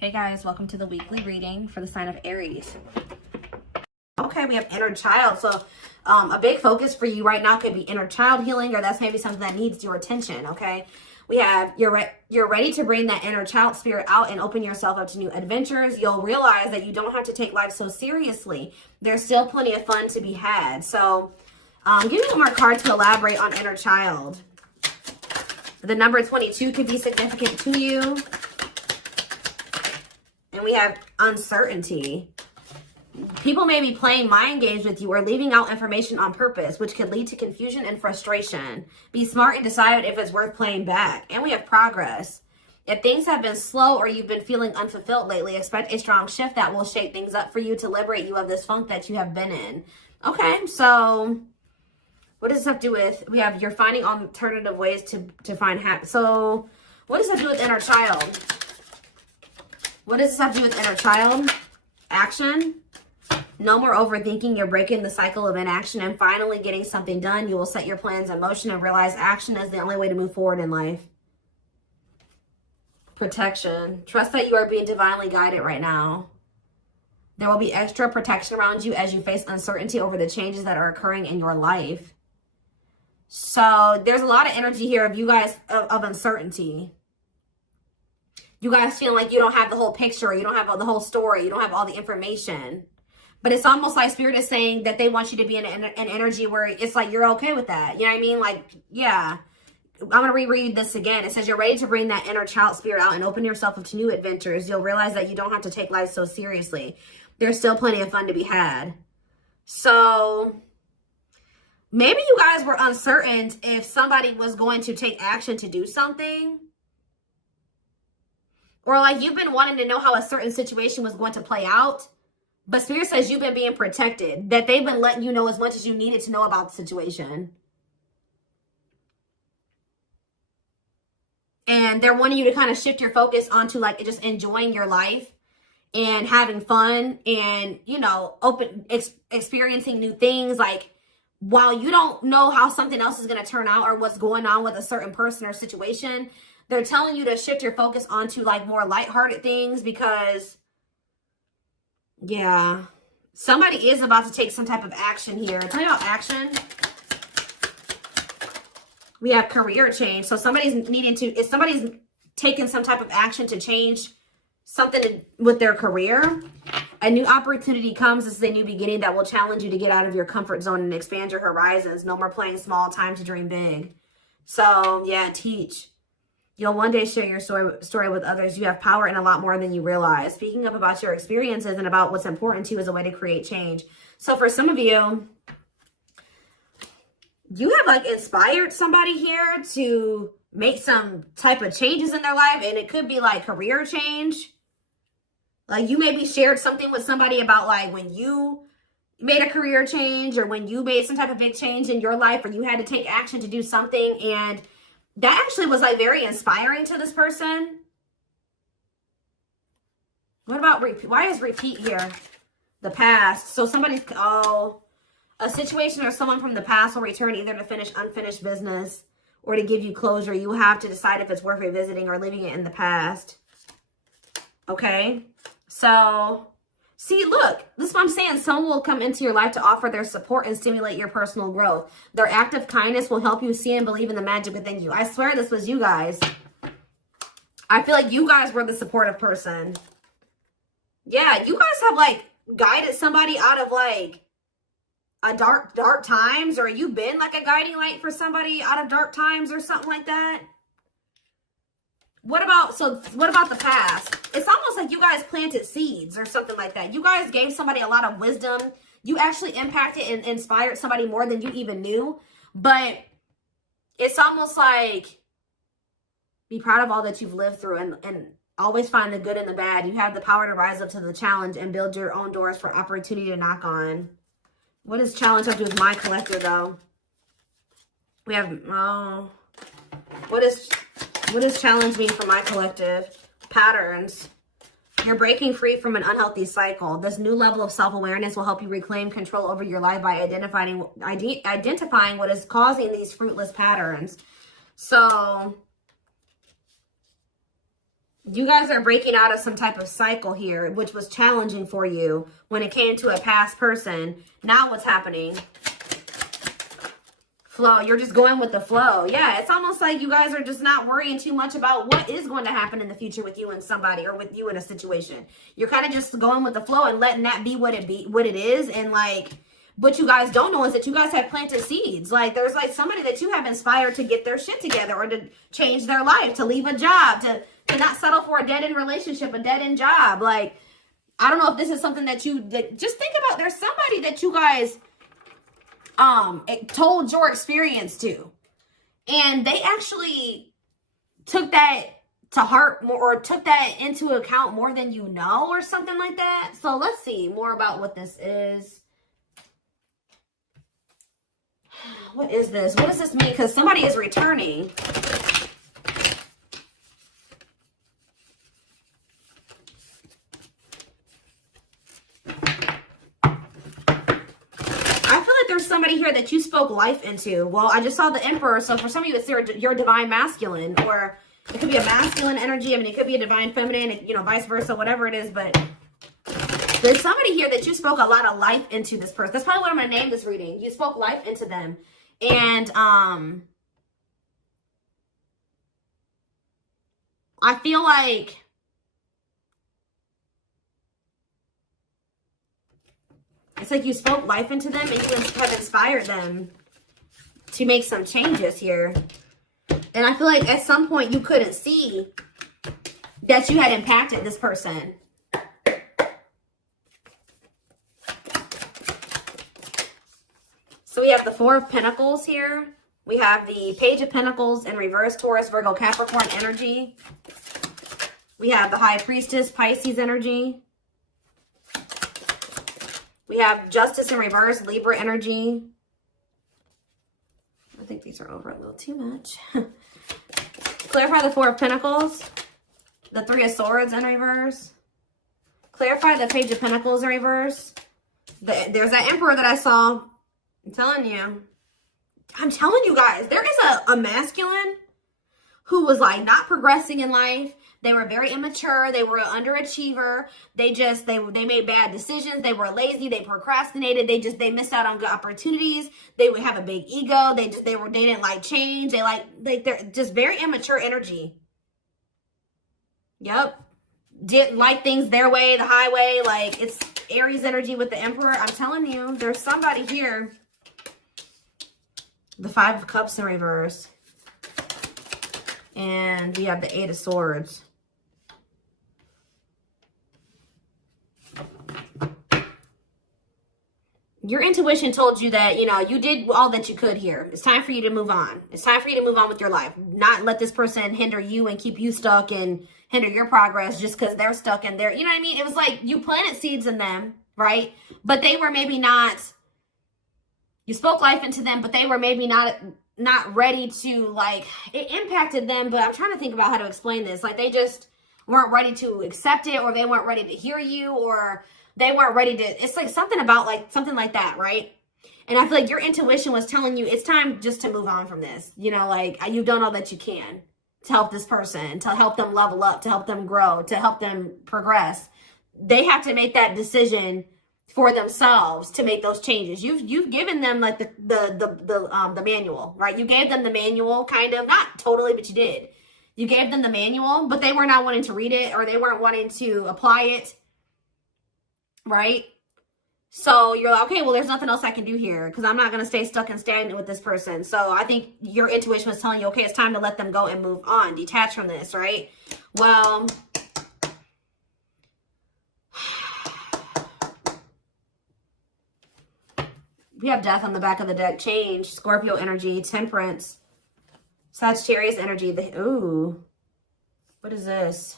Hey guys, welcome to the weekly reading for the sign of Aries. Okay, we have inner child. So a big focus for you right now could be inner child healing, or that's maybe something that needs your attention, okay? We have you're ready to bring that inner child spirit out and open yourself up to new adventures. You'll realize that you don't have to take life so seriously. There's still plenty of fun to be had. So give me one more card to elaborate on inner child. The number 22 could be significant to you. And we have uncertainty. People may be playing mind games with you or leaving out information on purpose, which could lead to confusion and frustration. Be smart and decide if it's worth playing back. And we have progress. If things have been slow or you've been feeling unfulfilled lately, expect a strong shift that will shake things up for you to liberate you of this funk that you have been in. Okay, so what does this have to do with? We have you're finding alternative ways to find happiness. So what does that do with inner child? What does this have to do with inner child? Action. No more overthinking. You're breaking the cycle of inaction and finally getting something done. You will set your plans in motion and realize action is the only way to move forward in life. Protection. Trust that you are being divinely guided right now. There will be extra protection around you as you face uncertainty over the changes that are occurring in your life. So there's a lot of energy here of you guys of uncertainty. You guys feel like you don't have the whole picture. You don't have the whole story. You don't have all the information. But it's almost like Spirit is saying that they want you to be in an energy where it's like you're okay with that. You know what I mean? Like, yeah. I'm going to reread this again. It says you're ready to bring that inner child spirit out and open yourself up to new adventures. You'll realize that you don't have to take life so seriously. There's still plenty of fun to be had. So maybe you guys were uncertain if somebody was going to take action to do something. Or like you've been wanting to know how a certain situation was going to play out. But Spirit says you've been being protected. That they've been letting you know as much as you needed to know about the situation. And they're wanting you to kind of shift your focus onto like just enjoying your life. And having fun. And, you know, experiencing new things. Like while you don't know how something else is going to turn out. Or what's going on with a certain person or situation. They're telling you to shift your focus onto like more lighthearted things because, yeah, somebody is about to take some type of action here. Tell me about action. We have career change. So somebody's if somebody's taking some type of action to change something with their career, a new opportunity comes. This is a new beginning that will challenge you to get out of your comfort zone and expand your horizons. No more playing small, time to dream big. So yeah, teach. You'll one day share your story with others. You have power in a lot more than you realize. Speaking up about your experiences and about what's important to you is a way to create change. So for some of you, you have like inspired somebody here to make some type of changes in their life. And it could be like career change. Like you maybe shared something with somebody about like when you made a career change or when you made some type of big change in your life or you had to take action to do something, and that actually was like very inspiring to this person. What about repeat? Why is repeat here? The past. So somebody's, a situation or someone from the past will return either to finish unfinished business or to give you closure. You have to decide if it's worth revisiting or leaving it in the past. Okay. So see, look, this is what I'm saying. Someone will come into your life to offer their support and stimulate your personal growth. Their act of kindness will help you see and believe in the magic within you. I swear this was you guys. I feel like you guys were the supportive person. Yeah, you guys have like guided somebody out of like a dark times, or you've been like a guiding light for somebody out of dark times or something like that. What about the past? It's almost like you guys planted seeds or something like that. You guys gave somebody a lot of wisdom. You actually impacted and inspired somebody more than you even knew. But it's almost like be proud of all that you've lived through and always find the good and the bad. You have the power to rise up to the challenge and build your own doors for opportunity to knock on. What does challenge have to do with my collector though? We have, what does challenge mean for my collective? Patterns. You're breaking free from an unhealthy cycle. This new level of self-awareness will help you reclaim control over your life by identifying what is causing these fruitless patterns. So You guys are breaking out of some type of cycle here, which was challenging for you when it came to a past person. Now what's happening? Flow. You're just going with the flow. Yeah, it's almost like you guys are just not worrying too much about what is going to happen in the future with you and somebody, or with you in a situation. You're kind of just going with the flow and letting that be what it is. And like, what you guys don't know is that you guys have planted seeds. Like, there's like somebody that you have inspired to get their shit together, or to change their life, to leave a job, to not settle for a dead-end relationship, a dead-end job. Like, I don't know if this is something that just think about. There's somebody that you guys told your experience to, and they actually took that to heart more, or took that into account more than you know, or something like that. So let's see more about what this is. What is this? What does this mean? Because somebody is returning. Somebody here that you spoke life into. Well, I just saw the Emperor, so for some of you, it's your divine masculine, or it could be a masculine energy. I mean, it could be a divine feminine, you know, vice versa, whatever it is. But there's somebody here that you spoke a lot of life into this person. That's probably what I'm going to name this reading. You spoke life into them. And I feel like it's like you spoke life into them, and you have inspired them to make some changes here. And I feel like at some point you couldn't see that you had impacted this person. So we have the Four of Pentacles here. We have the Page of Pentacles in reverse, Taurus, Virgo, Capricorn energy. We have the High Priestess, Pisces energy. We have Justice in reverse, Libra energy. I think these are over a little too much. Clarify the Four of Pentacles. The Three of Swords in reverse. Clarify the Page of Pentacles in reverse. There's that Emperor that I saw. I'm telling you guys, there is a masculine who was like not progressing in life. They were very immature. They were an underachiever. They made bad decisions. They were lazy. They procrastinated. They missed out on good opportunities. They would have a big ego. They didn't like change. They're just very immature energy. Yep. Didn't like things their way, the highway. Like, it's Aries energy with the Emperor. I'm telling you, there's somebody here. The Five of Cups in reverse. And we have the Eight of Swords. Your intuition told you that, you know, you did all that you could here. It's time for you to move on. It's time for you to move on with your life. Not let this person hinder you and keep you stuck and hinder your progress just because they're stuck in there. You know what I mean? It was like you planted seeds in them, right? But they were maybe not, you spoke life into them, but they were maybe not ready to, like, it impacted them. But I'm trying to think about how to explain this. Like, they just weren't ready to accept it, or they weren't ready to hear you, or they weren't ready to, it's like something about like, something like that, right? And I feel like your intuition was telling you it's time just to move on from this. You know, like, you've done all that you can to help this person, to help them level up, to help them grow, to help them progress. They have to make that decision for themselves to make those changes. You've given them like the manual, right? You gave them the manual, kind of, not totally, but you did. You gave them the manual, but they were not wanting to read it, or they weren't wanting to apply it, right? So you're like, okay, well, there's nothing else I can do here because I'm not going to stay stuck and stagnant with this person. So I think your intuition was telling you, okay, it's time to let them go and move on, detach from this, right? Well, we have Death on the back of the deck. Change, Scorpio energy, Temperance, Sagittarius energy. Ooh, what is this?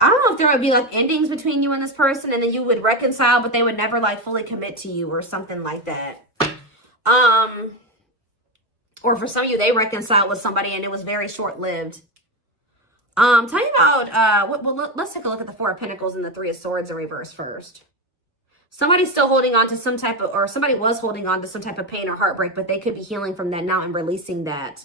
I don't know if there would be like endings between you and this person, and then you would reconcile, but they would never like fully commit to you or something like that. Or for some of you, they reconciled with somebody and it was very short-lived. Tell me about, let's take a look at the Four of Pentacles and the Three of Swords in reverse first. Somebody's still holding on to some type of, or somebody was holding on to some type of pain or heartbreak, but they could be healing from that now and releasing that.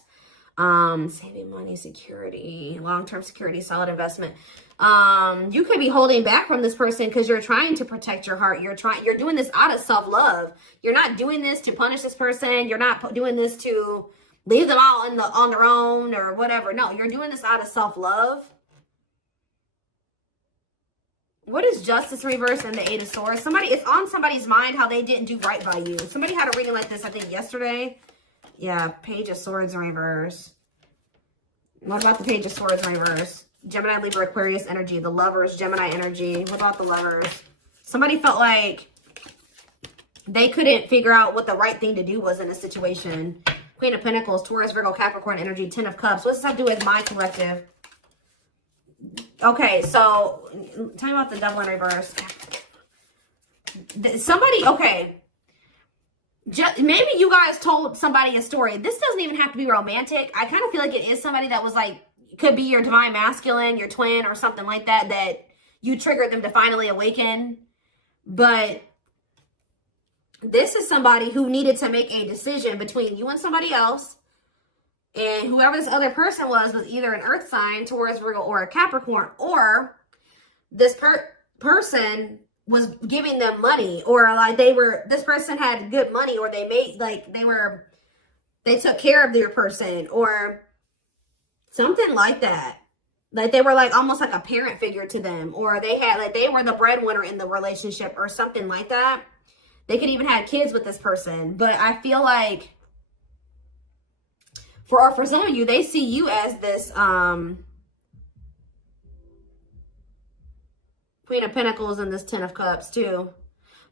Saving money, security, long-term security, solid investment. You could be holding back from this person because you're trying to protect your heart. You're doing this out of self-love. You're not doing this to punish this person. You're not doing this to leave them all on their own or whatever. No, you're doing this out of self-love. What is Justice reverse and the Eight of Swords? It's on somebody's mind how they didn't do right by you. Somebody had a reading like this, I think, yesterday. Yeah, Page of Swords in reverse. What about the Page of Swords in reverse? Gemini, Libra, Aquarius energy. The Lovers, Gemini energy. What about the Lovers? Somebody felt like they couldn't figure out what the right thing to do was in a situation. Queen of Pentacles, Taurus, Virgo, Capricorn energy. Ten of Cups. What does this have to do with my collective? Okay, so tell me about the Devil in reverse. Okay. Maybe you guys told somebody a story. This doesn't even have to be romantic. I kind of feel like it is somebody that was like, could be your divine masculine, your twin, or something like that, that you triggered them to finally awaken. But this is somebody who needed to make a decision between you and somebody else. And whoever this other person was either an earth sign, Taurus, Virgo, or a Capricorn, or this person was giving them money, or like this person had good money, or they took care of their person, or something like that. Like they were like almost like a parent figure to them, or they were the breadwinner in the relationship or something like that. They could even have kids with this person. But I feel like for some of you, they see you as this Queen of Pentacles and this Ten of Cups too.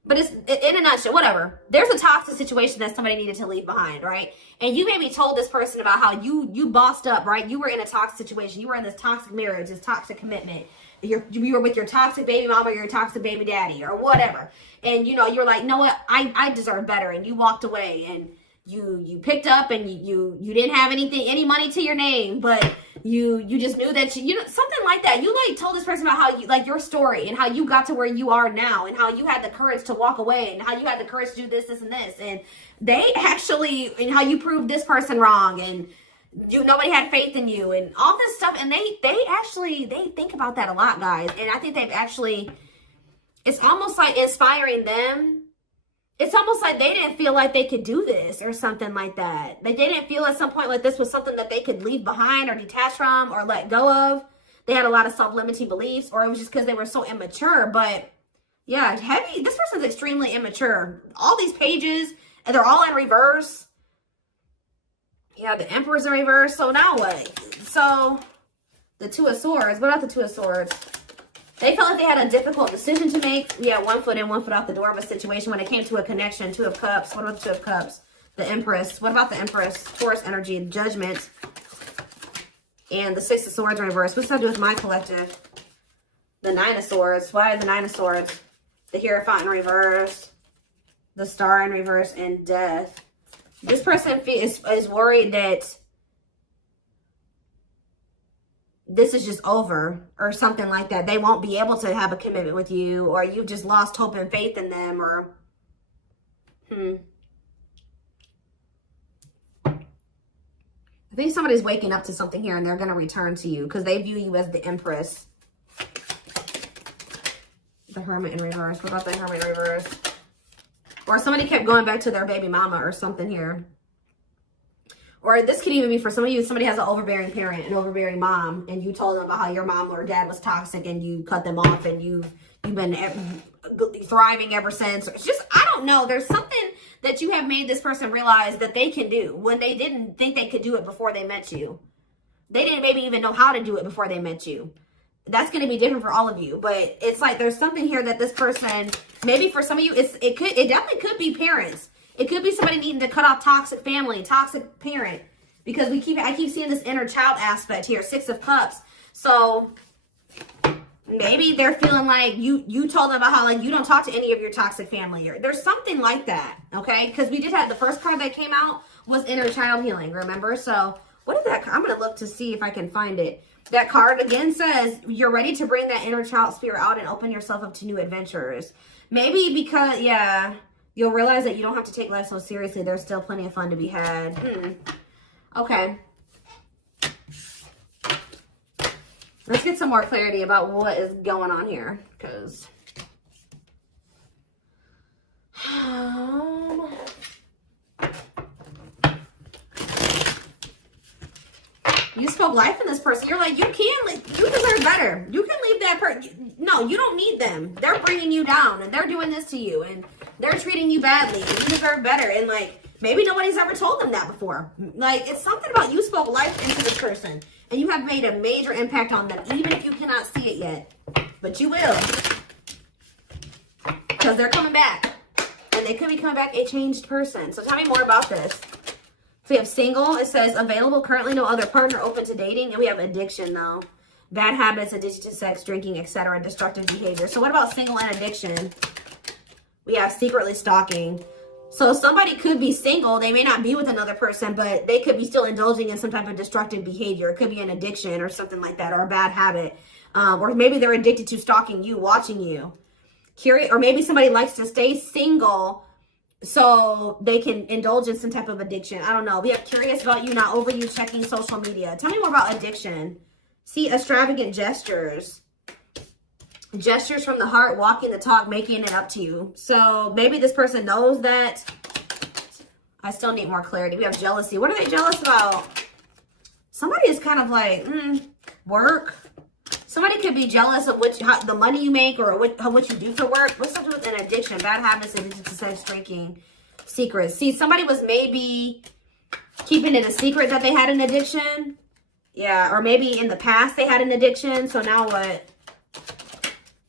But it's in a nutshell, whatever. There's a toxic situation that somebody needed to leave behind, right? And you maybe told this person about how you bossed up, right? You were in a toxic situation. You were in this toxic marriage, this toxic commitment. You were with your toxic baby mama or your toxic baby daddy or whatever. And, you're like, you know what? I deserve better. And you walked away and you picked up and you didn't have any money to your name, but you just knew that something like that. You like told this person about how you, like, your story and how you got to where you are now and how you had the courage to walk away and how you had the courage to do this and this. And they actually, and how you proved this person wrong and nobody had faith in you and all this stuff. And they think about that a lot, guys. And I think it's almost like inspiring them. It's almost like they didn't feel like they could do this or something like that. They didn't feel at some point like this was something that they could leave behind or detach from or let go of. They had a lot of self-limiting beliefs, or it was just because they were so immature. But yeah, this person's extremely immature. All these pages, and they're all in reverse. Yeah, the Emperor's in reverse. So now what? So the Two of Swords. What about the Two of Swords? They felt like they had a difficult decision to make. Yeah, 1 foot in, 1 foot out the door of a situation when it came to a connection. Two of Cups. What about the Two of Cups? The Empress. What about the Empress? Taurus energy, Judgment. And the Six of Swords in reverse. What's that do with my collective? The Nine of Swords. Why the Nine of Swords? The Hierophant in reverse. The Star in reverse. And Death. This person is worried that this is just over or something like that. They won't be able to have a commitment with you, or you've just lost hope and faith in them, or I think somebody's waking up to something here and they're going to return to you because they view you as the Empress. The Hermit in reverse. What about the Hermit in reverse? Or somebody kept going back to their baby mama or something here. Or this could even be for some of you, somebody has an overbearing parent, an overbearing mom, and you told them about how your mom or dad was toxic and you cut them off and you've been thriving ever since. It's just, I don't know. There's something that you have made this person realize that they can do when they didn't think they could do it before they met you. They didn't maybe even know how to do it before they met you. That's going to be different for all of you. But it's like there's something here that this person, maybe for some of you, it definitely could be parents. It could be somebody needing to cut off toxic family, toxic parent, because I keep seeing this inner child aspect here, Six of Cups. So maybe they're feeling like you told them about how like you don't talk to any of your toxic family. Or there's something like that, okay? Because we did have the first card that came out was inner child healing, remember? So what is that? I'm going to look to see if I can find it. That card again says you're ready to bring that inner child spirit out and open yourself up to new adventures. Maybe because, yeah, you'll realize that you don't have to take life so seriously. There's still plenty of fun to be had. Okay. Let's get some more clarity about what is going on here, because you spoke life in this person. You're like, you deserve better. You can leave that person. No, you don't need them. They're bringing you down, and they're doing this to you, and they're treating you badly, and you deserve better. And like, maybe nobody's ever told them that before. Like, it's something about you spoke life into this person, and you have made a major impact on them, even if you cannot see it yet. But you will. Because they're coming back. And they could be coming back a changed person. So tell me more about this. So we have single. It says available, currently no other partner, open to dating. And we have addiction, though. Bad habits, addiction to sex, drinking, etc. Destructive behavior. So what about single and addiction? We have secretly stalking. So somebody could be single. They may not be with another person, but they could be still indulging in some type of destructive behavior. It could be an addiction or something like that, or a bad habit. Or maybe they're addicted to stalking you, watching you. Curious, or maybe somebody likes to stay single so they can indulge in some type of addiction. I don't know. We have curious about you, not over you, checking social media. Tell me more about addiction. See, extravagant gestures. Gestures from the heart, walking the talk, making it up to you. So maybe this person knows that. I still need more clarity. We have jealousy. What are they jealous about? Somebody is kind of like, work. Somebody could be jealous of the money you make or what you do for work. What's something with an addiction? Bad habits, addiction to sex, drinking, secrets. See, somebody was maybe keeping it a secret that they had an addiction. Yeah, or maybe in the past they had an addiction. So now what?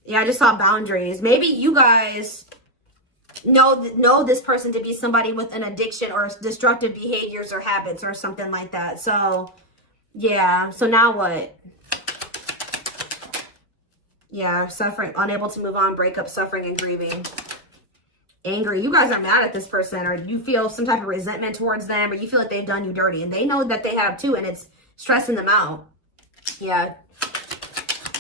Yeah, I just saw boundaries. Maybe you guys know this person to be somebody with an addiction or destructive behaviors or habits or something like that. So, yeah. So now what? Yeah, suffering, unable to move on, breakup, suffering, and grieving. Angry. You guys are mad at this person, or you feel some type of resentment towards them, or you feel like they've done you dirty. And they know that they have too, and it's stressing them out. Yeah.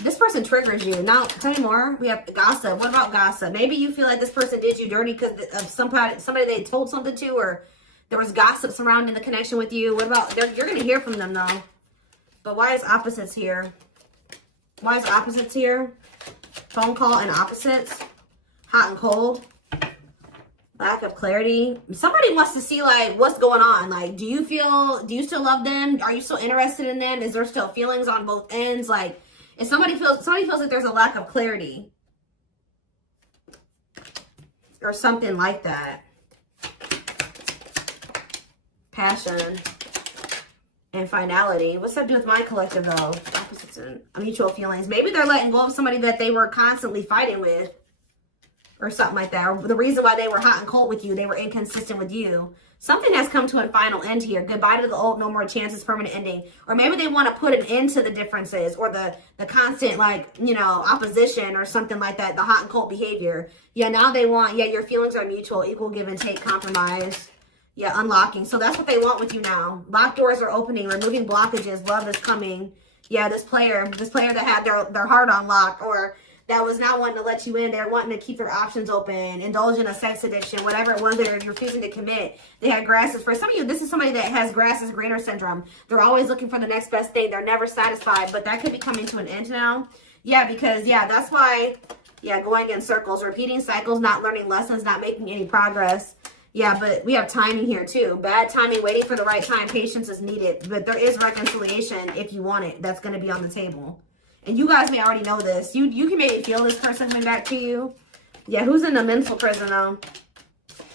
This person triggers you. Now, tell me more. We have gossip. What about gossip? Maybe you feel like this person did you dirty because of somebody they told something to, or there was gossip surrounding the connection with you. What about, you're going to hear from them though. But why is opposites here? Why is opposites here? Phone call and opposites. Hot and cold. Lack of clarity. Somebody wants to see like what's going on. Like, do you still love them? Are you still interested in them? Is there still feelings on both ends? Like, if somebody feels like there's a lack of clarity or something like that. Passion and finality. What's that do with my collective though? Opposites and mutual feelings. Maybe they're letting go of somebody that they were constantly fighting with or something like that. Or the reason why they were hot and cold with you, they were inconsistent with you. Something has come to a final end here. Goodbye to the old, no more chances, permanent ending. Or maybe they want to put an end to the differences or the constant, like, you know, opposition or something like that. The hot and cold behavior. Yeah, now they want, yeah, your feelings are mutual, equal give and take, compromise. Yeah, unlocking. So that's what they want with you now. Locked doors are opening, removing blockages. Love is coming. Yeah, this player that had their heart on lock, or that was not wanting to let you in. They're wanting to keep their options open, indulge in a sex addiction, whatever it was they're refusing to commit. They had grasses. For some of you, this is somebody that has grass is greener syndrome. They're always looking for the next best thing. They're never satisfied, but that could be coming to an end now. Yeah, because, yeah, that's why, yeah, going in circles, repeating cycles, not learning lessons, not making any progress. Yeah, but we have timing here too. Bad timing, waiting for the right time. Patience is needed, but there is reconciliation if you want it. That's going to be on the table. And you guys may already know this. You can maybe feel this person coming back to you. Yeah, who's in a mental prison though?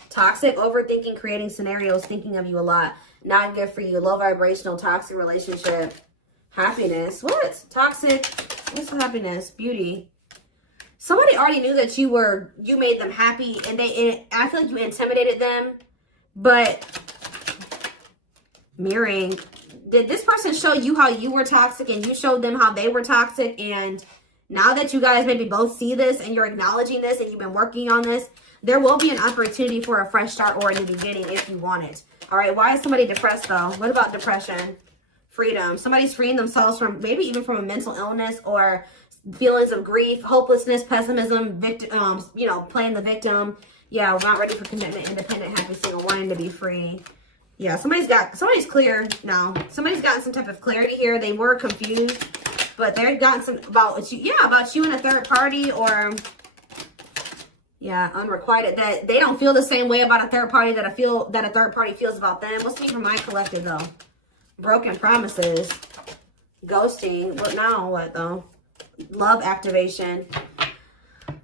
Toxic, overthinking, creating scenarios, thinking of you a lot. Not good for you. Low vibrational, toxic relationship. Happiness. What? Toxic. What's happiness? Beauty. Somebody already knew that you made them happy, and I feel like you intimidated them. But mirroring. Did this person show you how you were toxic and you showed them how they were toxic? And now that you guys maybe both see this and you're acknowledging this and you've been working on this, there will be an opportunity for a fresh start or a new beginning if you want it. All right. Why is somebody depressed though? What about depression? Freedom. Somebody's freeing themselves from maybe even from a mental illness or feelings of grief, hopelessness, pessimism, victim, you know, playing the victim. Yeah, we're not ready for commitment, independent, happy, single, wanting to be free. Yeah, somebody's clear now. Somebody's gotten some type of clarity here. They were confused. But they've gotten some about you, yeah, about you and a third party, or yeah, unrequited, that they don't feel the same way about a third party that a third party feels about them. What's me for my collective though? Broken promises, ghosting. What now? What though? Love activation.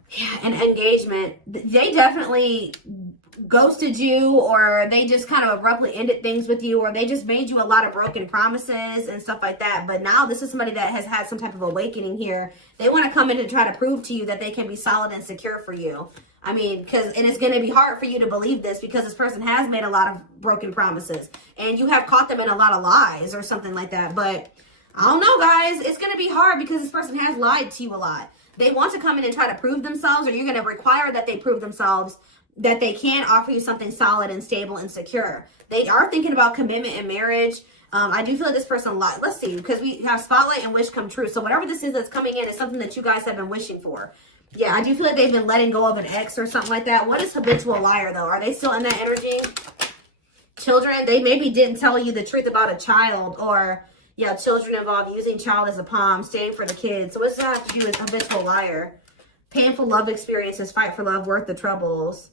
Yeah, and engagement. They definitely ghosted you, or they just kind of abruptly ended things with you, or they just made you a lot of broken promises and stuff like that. But now this is somebody that has had some type of awakening here. They want to come in and try to prove to you that they can be solid and secure for you. I mean, and it's going to be hard for you to believe this because this person has made a lot of broken promises and you have caught them in a lot of lies or something like that. But I don't know, guys. It's going to be hard because this person has lied to you a lot. They want to come in and try to prove themselves, or you're going to require that they prove themselves that they can offer you something solid and stable and secure. They are thinking about commitment and marriage. I do feel like this person, let's see, because we have spotlight and wish come true. So whatever this is that's coming in is something that you guys have been wishing for. Yeah, I do feel like they've been letting go of an ex or something like that. What is habitual liar, though? Are they still in that energy? Children, they maybe didn't tell you the truth about a child, or yeah, children involved, using child as a palm, staying for the kids. So what's that have to do with habitual liar? Painful love experiences, fight for love, worth the troubles.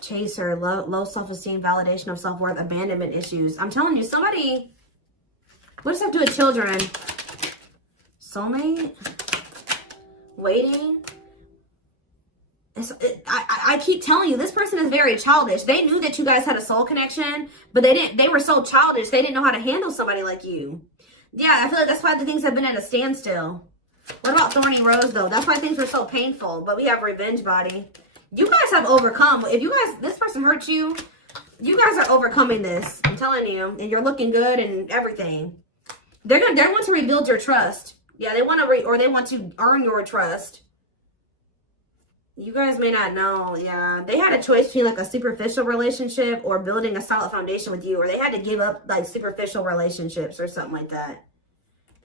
Chaser, low self-esteem, validation of self-worth, abandonment issues. I'm telling you, somebody, what does that have to do with children? Soulmate? Waiting? I keep telling you, this person is very childish. They knew that you guys had a soul connection, but they were so childish, they didn't know how to handle somebody like you. Yeah, I feel like that's why the things have been at a standstill. What about Thorny Rose, though? That's why things were so painful, but we have Revenge Body. You guys have overcome. If you guys, this person hurt you, you guys are overcoming this. I'm telling you, and you're looking good and everything. They want to rebuild your trust. Yeah, they want to they want to earn your trust. You guys may not know. Yeah, they had a choice between like a superficial relationship or building a solid foundation with you, or they had to give up like superficial relationships or something like that.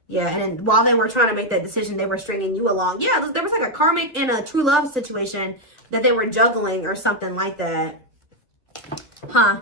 Yeah, and then while they were trying to make that decision, they were stringing you along. Yeah, there was like a karmic and a true love situation that they were juggling or something like that. Huh.